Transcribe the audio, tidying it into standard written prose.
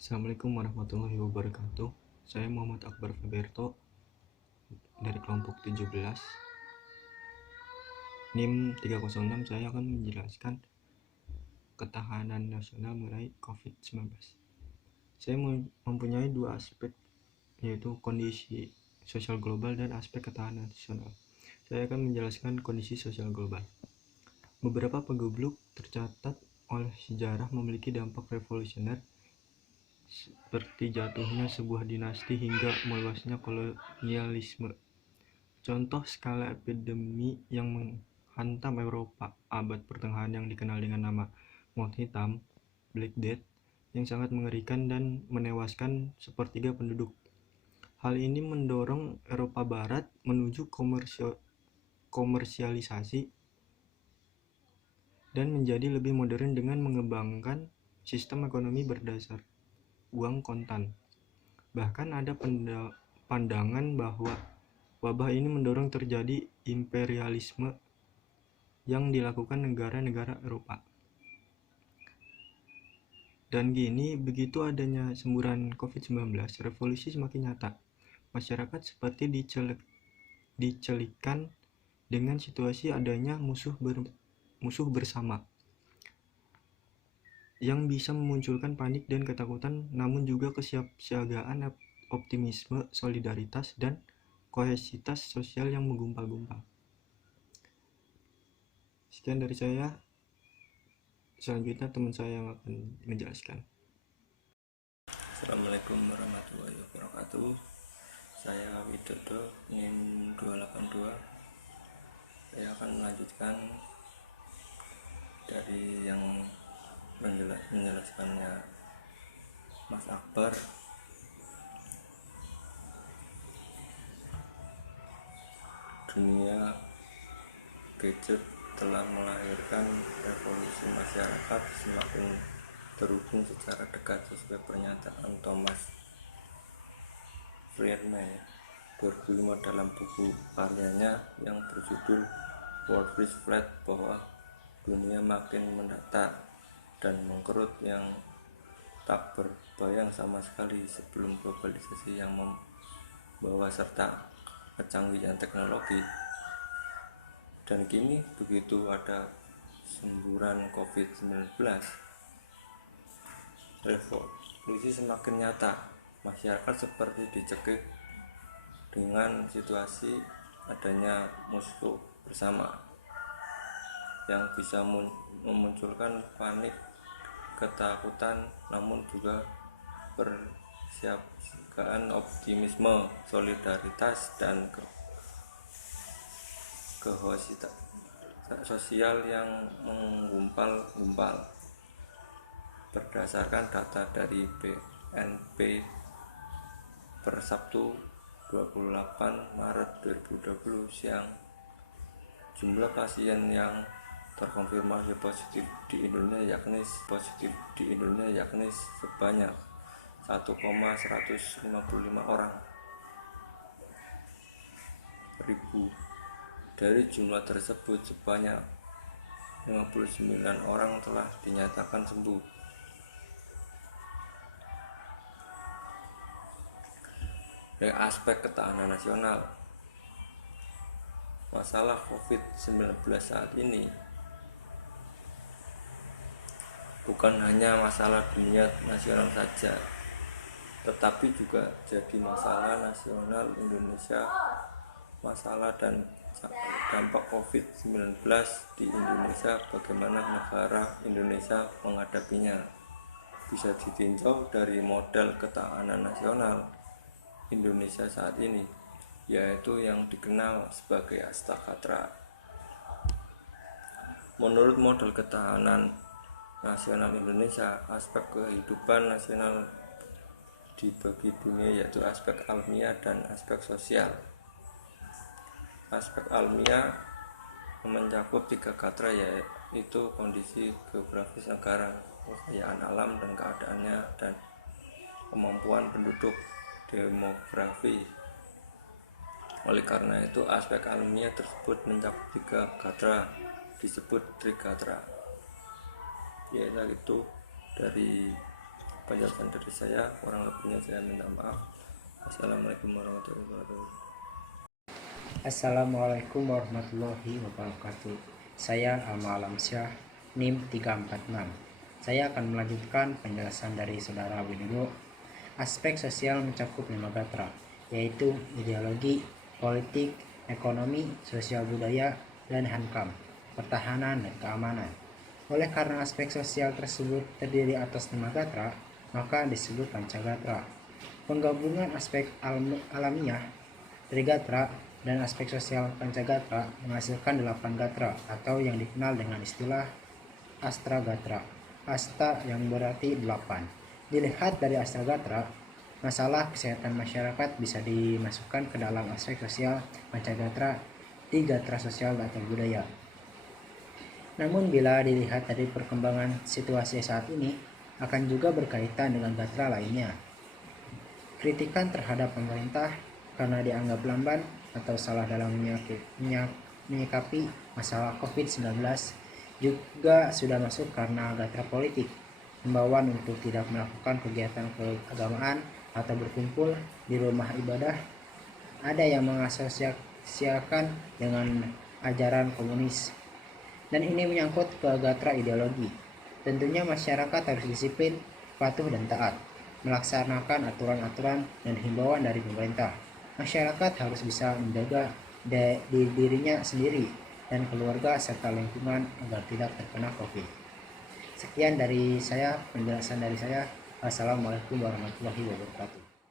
Assalamualaikum warahmatullahi wabarakatuh. Saya Muhammad Akbar Faberto dari kelompok 17 NIM 306. Saya akan menjelaskan ketahanan nasional mengenai COVID-19. Saya mempunyai dua aspek, yaitu kondisi sosial global dan aspek ketahanan nasional. Saya akan menjelaskan kondisi sosial global. Beberapa pegebluk tercatat oleh sejarah memiliki dampak revolusioner, seperti jatuhnya sebuah dinasti hingga meluasnya kolonialisme. Contoh skala epidemi yang menghantam Eropa abad pertengahan yang dikenal dengan nama Maut Hitam, Black Death, yang sangat mengerikan dan menewaskan sepertiga penduduk. Hal ini mendorong Eropa Barat menuju komersialisasi dan menjadi lebih modern dengan mengembangkan sistem ekonomi berdasar uang kontan. Bahkan ada pandangan bahwa wabah ini mendorong terjadi imperialisme yang dilakukan negara-negara Eropa. Dan gini, begitu adanya semburan COVID-19, revolusi semakin nyata. Masyarakat seperti dicelikan dengan situasi adanya musuh bersama yang bisa memunculkan panik dan ketakutan, namun juga kesiapsiagaan, optimisme, solidaritas, dan kohesivitas sosial yang menggumpal-gumpal. Sekian dari saya. Selanjutnya teman saya yang akan menjelaskan. Assalamualaikum warahmatullahi wabarakatuh. Saya Widodo NIM 282. Saya akan melanjutkan dari yang menjelaskannya Mas Akbar. Dunia gadget telah melahirkan revolusi masyarakat semakin terhubung secara dekat sesuai pernyataan Thomas Friedman 2005 dalam buku karyanya yang berjudul World is Flat, bahwa dunia makin mendata dan mengkerut yang tak berbayang sama sekali sebelum globalisasi yang membawa serta kecanggihan teknologi. Dan kini begitu ada semburan COVID-19, revolusi semakin nyata. Masyarakat seperti dicekik dengan situasi adanya musuh bersama yang bisa memunculkan panik, ketakutan, namun juga persiapkan optimisme, solidaritas, dan kohesivitas sosial yang menggumpal-gumpal. Berdasarkan data dari BNP per Sabtu 28 Maret 2020 siang, jumlah pasien yang terkonfirmasi positif di Indonesia yakni sebanyak 1,155 orang ribu. Dari jumlah tersebut sebanyak 59 orang telah dinyatakan sembuh. Dari aspek ketahanan nasional, masalah COVID-19 saat ini bukan hanya masalah dunia nasional saja, tetapi juga jadi masalah nasional Indonesia. Masalah dan dampak COVID-19 di Indonesia, bagaimana negara Indonesia menghadapinya, bisa ditinjau dari model ketahanan nasional Indonesia saat ini, yaitu yang dikenal sebagai Astagatra. Menurut model ketahanan nasional Indonesia, aspek kehidupan nasional dibagi dunia, yaitu aspek alamiah dan aspek sosial. Aspek alamiah mencakup 3 katra, yaitu kondisi geografis negara, kekayaan alam dan keadaannya, dan kemampuan penduduk, demografi. Oleh karena itu, aspek alamiah tersebut mencakup 3 katra, disebut trikatra, yaitu dari penjelasan dari saya. Kurang lebihnya saya minta maaf. Assalamualaikum warahmatullahi wabarakatuh. Assalamualaikum warahmatullahi wabarakatuh. Saya Alma Alamsyah, NIM 346. Saya akan melanjutkan penjelasan dari Saudara Widodo. Aspek sosial mencakup 5 gatra, yaitu ideologi, politik, ekonomi, sosial budaya, dan hankam, pertahanan dan keamanan. Oleh karena aspek sosial tersebut terdiri atas 5 gatra, maka disebut pancagatra. Penggabungan aspek alamiah trigatra dan aspek sosial pancagatra menghasilkan 8 gatra atau yang dikenal dengan istilah astragatra. Asta yang berarti 8. Dilihat dari astragatra, masalah kesehatan masyarakat bisa dimasukkan ke dalam aspek sosial pancagatra di gatra sosial atau budaya. Namun bila dilihat dari perkembangan situasi saat ini, akan juga berkaitan dengan gatra lainnya. Kritikan terhadap pemerintah karena dianggap lamban atau salah dalam menyikapi masalah COVID-19 juga sudah masuk karena gatra politik, himbauan untuk tidak melakukan kegiatan keagamaan atau berkumpul di rumah ibadah. Ada yang mengasosiasikan dengan ajaran komunis, dan ini menyangkut ke gatra ideologi. Tentunya masyarakat harus disiplin, patuh dan taat, melaksanakan aturan-aturan dan himbauan dari pemerintah. Masyarakat harus bisa menjaga dirinya sendiri dan keluarga serta lingkungan agar tidak terkena COVID. Sekian dari saya, penjelasan dari saya. Assalamualaikum warahmatullahi wabarakatuh.